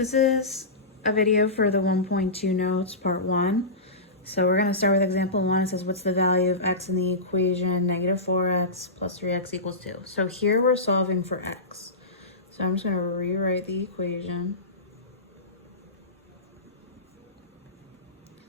This is a video for the 1.2 notes, part 1. So we're going to start with example 1. It says, what's the value of x in the equation negative 4x plus 3x equals 2? So here we're solving for x. So I'm just going to rewrite the equation.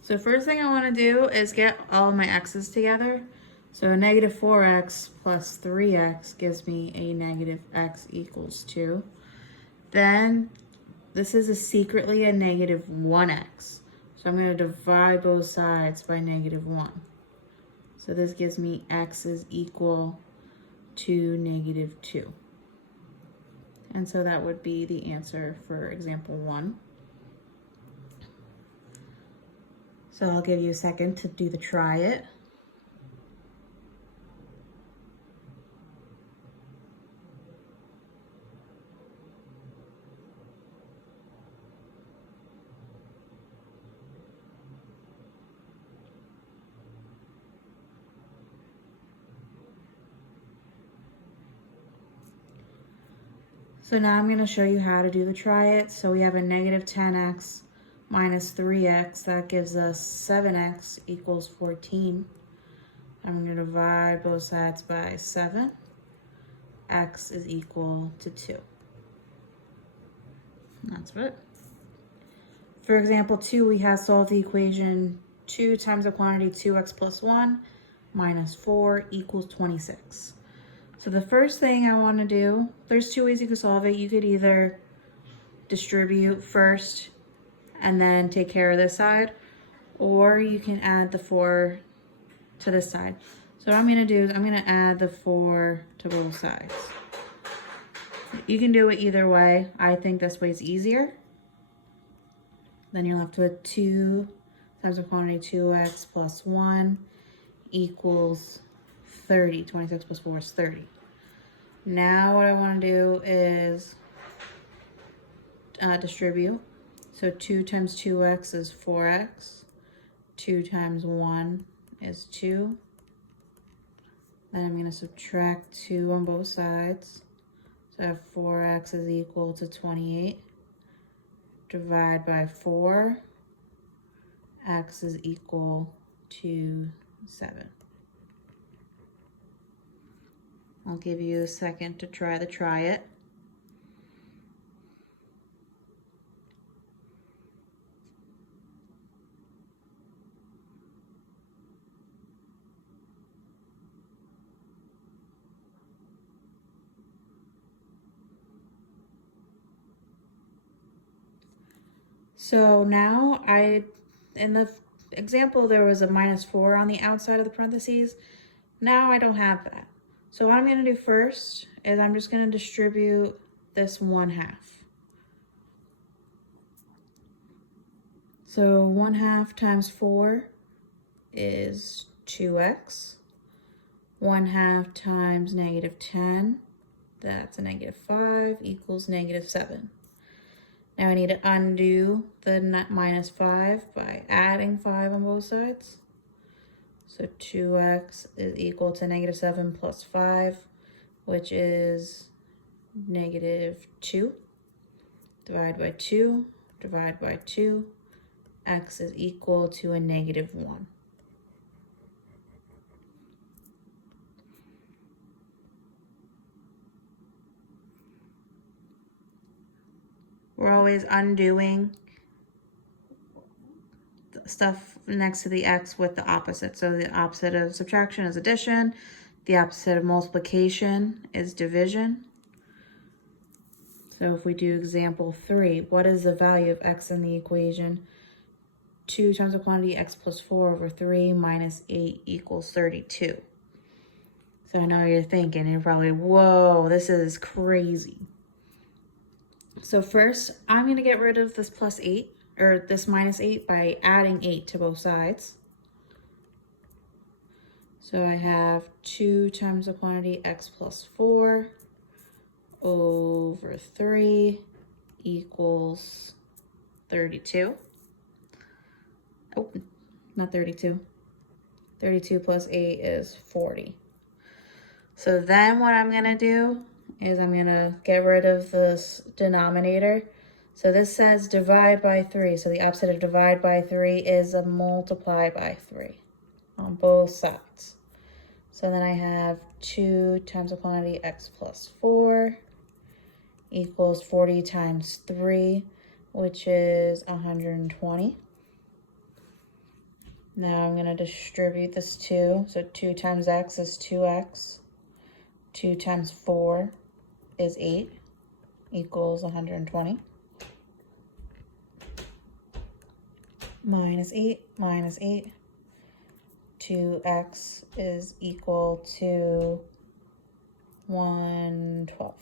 So first thing I want to do is get all of my x's together. So negative 4x plus 3x gives me a negative x equals 2. Then this is secretly a negative 1x. So I'm going to divide both sides by negative 1. So this gives me x is equal to negative 2. And so that would be the answer for example 1. So I'll give you a second to do the try it. So now I'm going to show you how to do the try it. So we have a negative 10x minus 3x. That gives us 7x equals 14. I'm going to divide both sides by 7. X is equal to 2. That's it. For example 2, we have solved the equation 2 times the quantity 2x plus 1 minus 4 equals 26. So the first thing I want to do, there's two ways you can solve it. You could either distribute first and then take care of this side, or you can add the 4 to this side. So what I'm going to do is I'm going to add the 4 to both sides. You can do it either way. I think this way is easier. Then you're left with 2 times the quantity 2x plus 1 equals 30. 26 plus 4 is 30. Now what I want to do is distribute. So 2 times 2x is 4x. 2 times 1 is 2. Then I'm going to subtract 2 on both sides. So I have 4x is equal to 28. Divide by 4. X is equal to 7. I'll give you a second to try it. So now in the example, there was a minus 4 on the outside of the parentheses. Now I don't have that. So what I'm going to do first is I'm just going to distribute this 1/2. So 1/2 times 4 is 2x. 1/2 times negative 10, that's a negative 5, equals negative 7. Now I need to undo the minus 5 by adding 5 on both sides. So 2x is equal to negative 7 plus 5, which is negative 2. Divide by 2, divide by 2. X is equal to a negative 1. We're always undoing stuff next to the x with the opposite. So the opposite of subtraction is addition. The opposite of multiplication is division. So if we do example 3, what is the value of x in the equation? 2 times the quantity x plus 4 over 3 minus 8 equals 32. So I know you're thinking, you're probably, whoa, this is crazy. So first, I'm going to get rid of this plus 8, or this minus 8, by adding 8 to both sides. So I have 2 times the quantity x plus 4 over 3 equals 32. Oh, not 32. 32 plus 8 is 40. So then what I'm going to do is I'm going to get rid of this denominator. So this says divide by 3. So the opposite of divide by 3 is a multiply by 3 on both sides. So then I have 2 times the quantity x plus 4 equals 40 times 3, which is 120. Now I'm going to distribute this 2. So 2 times x is 2x. 2 times 4 is 8, equals 120. Minus 8, minus 8. 2x is equal to 112.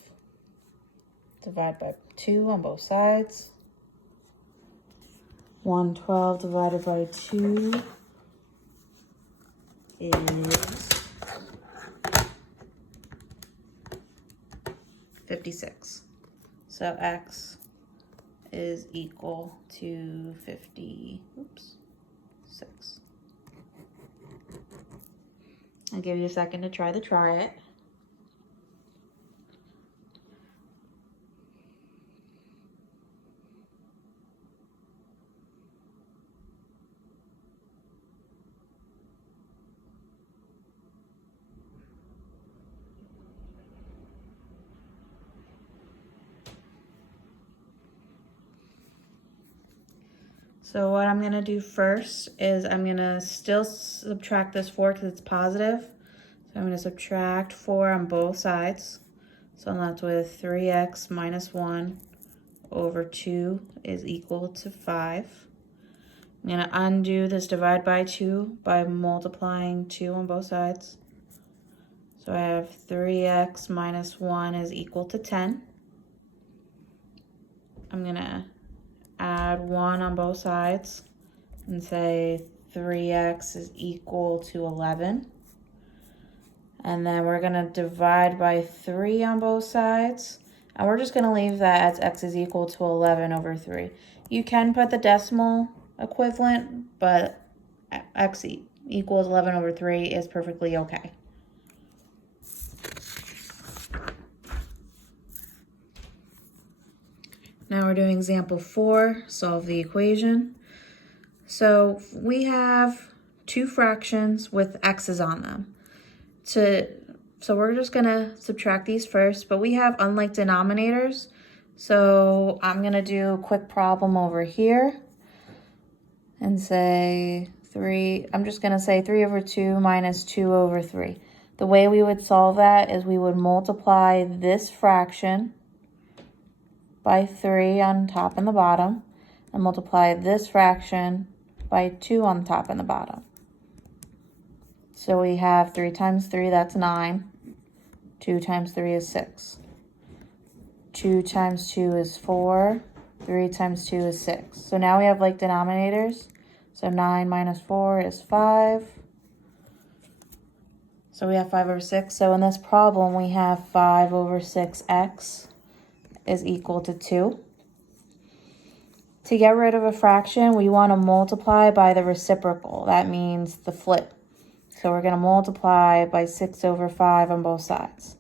Divide by 2 on both sides. 112 divided by 2 is 56. So x is equal to 56. I'll give you a second to try it. So what I'm going to do first is I'm going to still subtract this 4 because it's positive. So I'm going to subtract 4 on both sides. So I'm left with 3x minus 1 over 2 is equal to 5. I'm going to undo this divide by 2 by multiplying 2 on both sides. So I have 3x minus 1 is equal to 10. I'm going to add 1 on both sides and say 3x is equal to 11. And then we're going to divide by 3 on both sides. And we're just going to leave that as x is equal to 11 over 3. You can put the decimal equivalent, but x equals 11 over 3 is perfectly okay. Now we're doing example 4, solve the equation. So we have 2 fractions with x's on them. So we're just gonna subtract these first, but we have unlike denominators. So I'm gonna do a quick problem over here and say I'm just gonna say 3 over 2 minus 2 over 3. The way we would solve that is we would multiply this fraction by 3 on top and the bottom, and multiply this fraction by 2 on the top and the bottom. So we have 3 times 3, that's 9. 2 times 3 is 6. 2 times 2 is 4. 3 times 2 is 6. So now we have like denominators. So 9 minus 4 is 5. So we have 5 over 6. So in this problem, we have 5 over 6x is equal to 2. To get rid of a fraction, we want to multiply by the reciprocal. That means the flip. So we're going to multiply by 6 over 5 on both sides.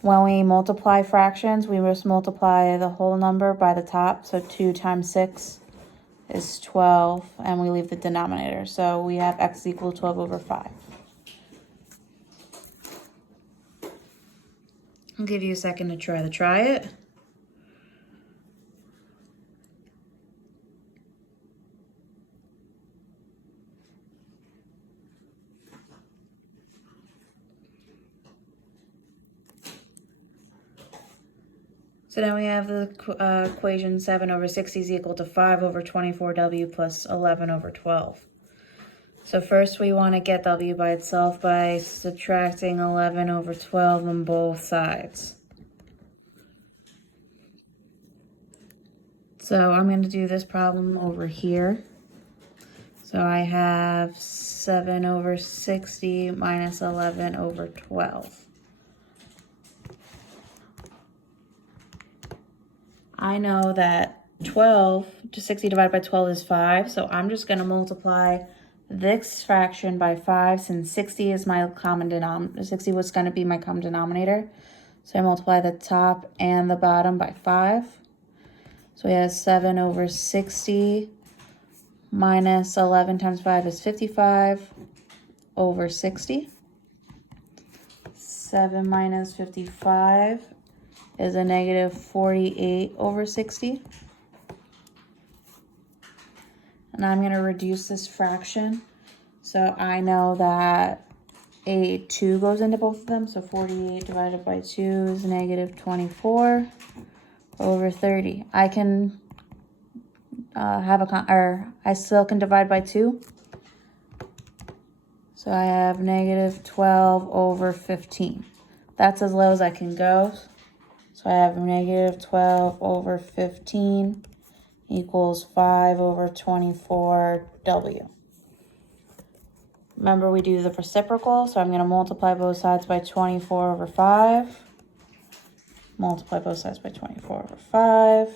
When we multiply fractions, we must multiply the whole number by the top. So 2 times 6 is 12, and we leave the denominator. So we have x equals 12 over 5. I'll give you a second to try it. So now we have the equation 7 over 60 is equal to 5 over 24w plus 11 over 12. So first we want to get w by itself by subtracting 11 over 12 on both sides. So I'm going to do this problem over here. So I have 7 over 60 minus 11 over 12. I know that 60 divided by 12 is 5, so I'm just going to multiply this fraction by 5 since 60 is my common denominator. 60 was going to be my common denominator. So I multiply the top and the bottom by 5. So we have 7 over 60 minus 11 times 5 is 55 over 60. 7 minus 55 is a negative 48 over 60. And I'm going to reduce this fraction. So I know that a 2 goes into both of them. So 48 divided by 2 is negative 24 over 30. I can I still can divide by 2. So I have negative 12 over 15. That's as low as I can go. So I have negative 12 over 15 equals 5 over 24W. Remember, we do the reciprocal, so I'm going to multiply both sides by 24 over 5. Multiply both sides by 24 over 5.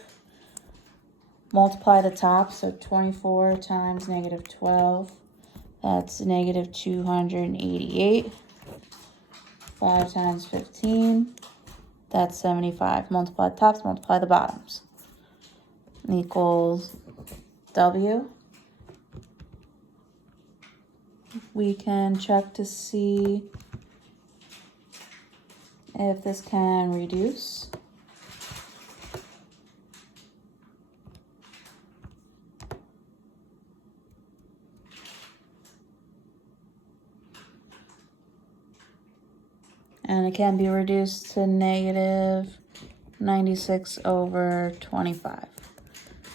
Multiply the top, so 24 times negative 12. That's negative 288. 5 times 15. That's 75. Multiply the tops, multiply the bottoms. Equals W. We can check to see if this can reduce. And it can be reduced to negative 96 over 25.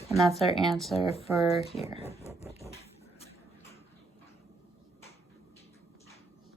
And that's our answer for here.